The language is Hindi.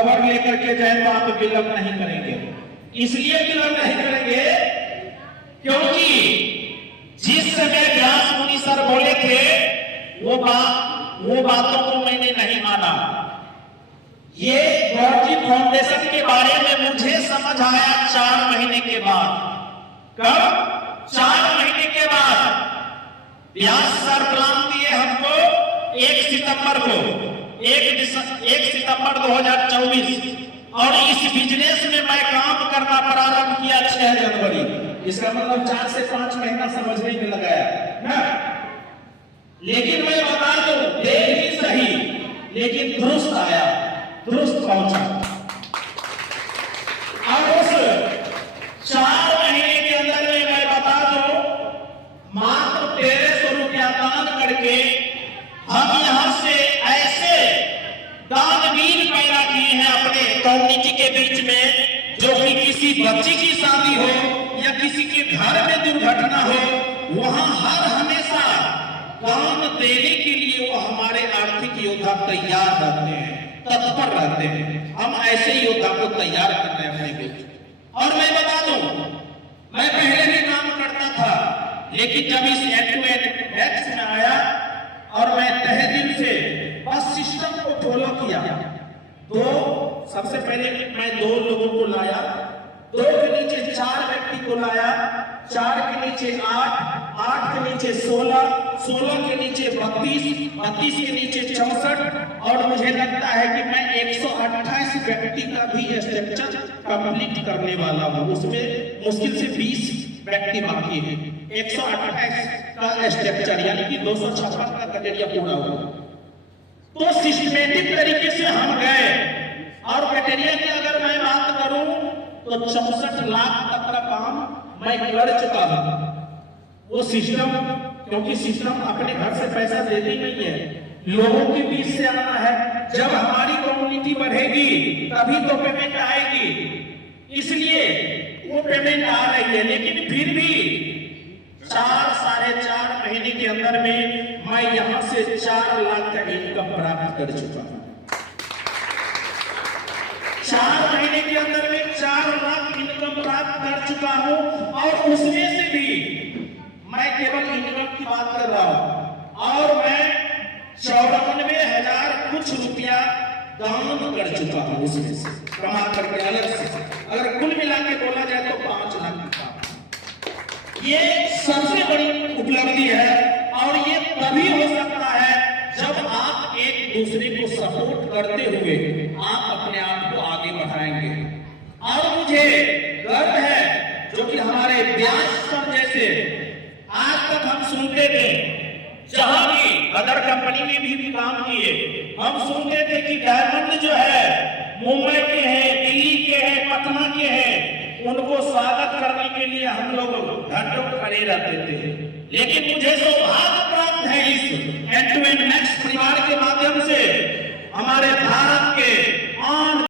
खबर लेकर के जाए तो आप विलंब नहीं करेंगे। इसलिए विलंब नहीं करेंगे क्योंकि जिस समय व्यास मुनि सर बोले थे वो बातों को मैंने नहीं माना। ये गॉडजी फाउंडेशन के बारे में मुझे समझ आया 4 महीने के बाद। कब? 4 महीने के बाद। व्यास सर प्लान दिए हमको 1 सितंबर को, 1 सितंबर 2024, और इस बिजनेस में मैं काम करना प्रारंभ किया 6 जनवरी। इसका मतलब 4 से 5 महीना समझने में लगाया ना। लेकिन मैं बता दूं, देर ही सही लेकिन दुरुस्त आया, दुरुस्त पहुंचा। और उस 4 महीने के अंदर में मैं बता दूं, मात्र 1300 रुपया दान करके हम यहां से ऐसे दानवीर पैदा किए हैं अपने कम्युनिटी के बीच में, जो कि किसी बच्ची की शादी हो या किसी के घर में दुर्घटना हो, वहां हर हमेशा दान देने के लिए वो हमारे आर्थिक योद्धा तैयार रहते हैं, तत्पर रहते हैं। हम ऐसे योद्धा को तैयार कर रहे हैं अपने बीच। और मैं बता दूं, मैं पहले भी काम करता था, लेकिन जब इस एंड टू एंड एक्स में आया और मैं तहे दिल से बस सिस्टम को फॉलो किया, तो सबसे पहले मैं 2 लोगों को लाया, 2 के नीचे 4 व्यक्ति को लाया, 4 के नीचे 8, 8 के नीचे 16, 16 के नीचे 32, 32 के नीचे 64, और मुझे लगता है कि मैं 128 व्यक्ति का भी स्ट्रक्चर कंप्लीट करने वाला हूं। उसमें मुश्किल से 20 व्यक्ति बाकी है। 128 का स्ट्रक्चर यानी कि 256 का क्राइटेरिया पूरा हुआ। तो सिस्टमेटिक तरीके से हम गए, और क्राइटेरिया की अगर मैं बात करूं तो 64 लाख तक का काम मैं कर चुका हूं। वो सिस्टम, क्योंकि सिस्टम अपने घर से पैसा देती नहीं है, लोगों के बीच से आना है। जब हमारी कम्युनिटी बढ़ेगी तभी तो पेमेंट आएगी, इसलिए वो पेमेंट आ रही है। लेकिन फिर भी 4 साढ़े 4 महीने के अंदर में मैं यहां से 4 लाख का इनकम प्राप्त कर चुका हूं। 4 महीने के अंदर में 4 लाख इनकम प्राप्त कर चुका हूं, और उसमें से भी मैं केवल इनकम की बात कर रहा हूं, और मैं 94,000 कुछ रुपया दान कर चुका हूं, उसमें से कमा करके अलग से। अगर कुल मिला के बोला जाए तो 5 लाख का। ये सबसे बड़ी उपलब्धि है, और ये तभी हो सकता है जब आप एक दूसरे को सपोर्ट करते हुए आप अपने आप को आगे बढ़ाएंगे। और मुझे गर्व है, जो कि हमारे व्यास सर जैसे आज तक हम सुनते थे, जहां भी अदर कंपनी में भी काम किए, हम सुनते थे कि डायमंड जो है मुंबई के हैं, दिल्ली के हैं, पटना के हैं, उनको स्वागत करने के लिए हम लोग घंटों खड़े रहते थे। लेकिन मुझे सौभाग्य प्राप्त है इस एंड टू एंड मैच